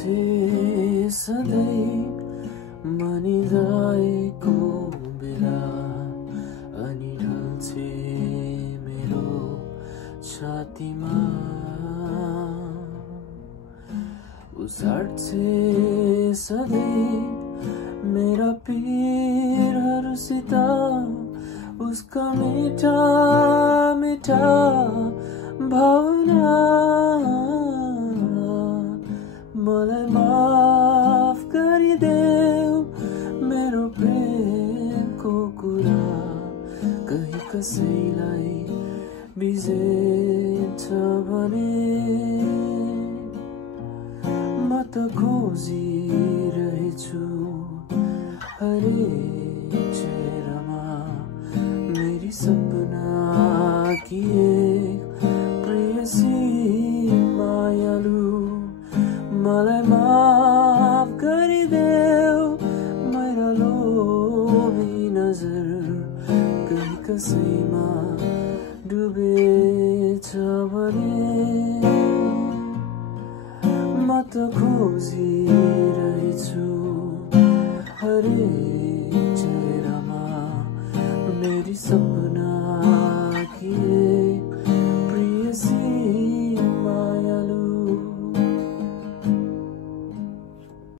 सधैँ मनिरहेको बेला अनि ढल्छे मेरो छातीमा उसाट्छे सधैँ मेरा पिरहरूसित उसका मीठा मीठा भावना मलाई माफ गरिदेऊ मेरो प्रेमको कुरा कहीँ कसैलाई बिझेछ भने म त खोजिरहेछु हरेक चेहरामा मेरी सपना की एक प्रेयसी मायालु मलाई माफ गरिदेऊ मेरा लोभी नजर कहीँ कसैमा डुबेछ भने म त खोजिरहेछु हरेक चेहरामा मेरी सपना की